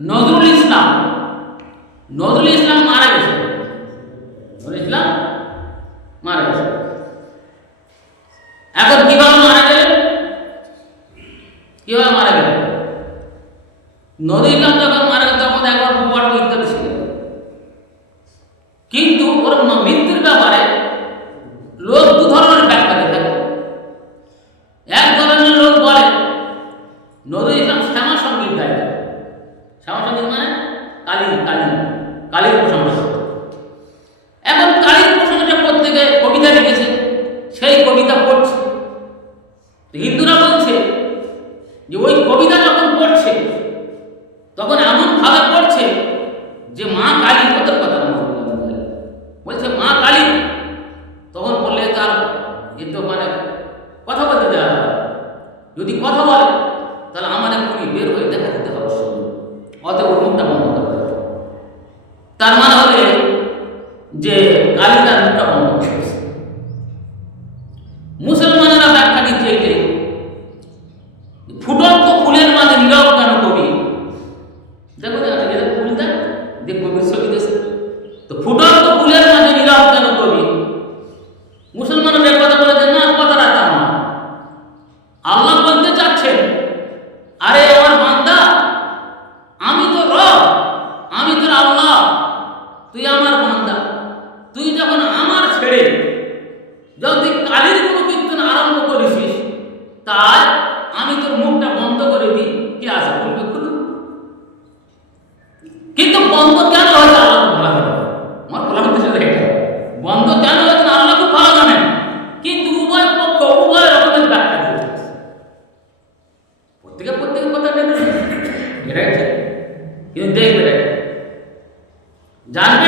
নজরুল ইসলাম। নজরুল ইসলাম মারা গেছে। নজরুল ইসলাম মারা গেছে। এখন কীভাবে মারা গেলেন? কীভাবে মারা গেলেন? নজরুল ইসলাম যখন মারা গেল তখন একবার ভূপাট ইত্যাদি ছিল। কিন্তু ওর কালী কালী। কালীর প্রশংসা এখন কালীর প্রশংসা করতে গিয়ে কবিতা লিখেছে, সেই কবিতা পড়ছে। হিন্দুরা বলছে যে ওই কবিতা যখন পড়ছে, তখন এমন ভাবে পড়ছে যে মা কালী কতর কথা বলছে। মা কালী। তখন বললে তার এ তো মানে কথা বলতে দেওয়া যদি কথা বলে, তাহলে আমার এক্ষুনি বের হয়ে দেখা দিতে হবে। সঙ্গে অতএব ওর মুখটা বন্ধ ফুটন্ত ফুলের মাঝে নীরব কেন কবি? দেখো না, এটা যেটা ফুলটা যে কবির ছবি দেশে তো ফুটন্ত ফুলের মাঝে নীরব কেন কবি? মুসলমানরা কথা বলেছেন না কথাটা তা না। আল্লাহ বলতে চাচ্ছেন, আরে, আমার বান্দা, আমি তো রব, আমি তোর আল্লাহ, তুই আমার বান্দা। তুই যখন আমার ছেড়ে আমি তোর মুখটা বন্ধ করে দিই। কি আছে? খুলু কিন্তু বন্ধ কেন হয়েছে? আল্লাহ ভালো জানেন আমার হচ্ছে সেটা এটা। বন্ধ কেন হয়েছে আল্লাহ খুব ভালো কিন্তু উভয় পক্ষ উভয় রকমের ব্যাখ্যা দিয়েছে। প্রত্যেকে প্রত্যেকের কথা কিন্তু দেখবে জানবে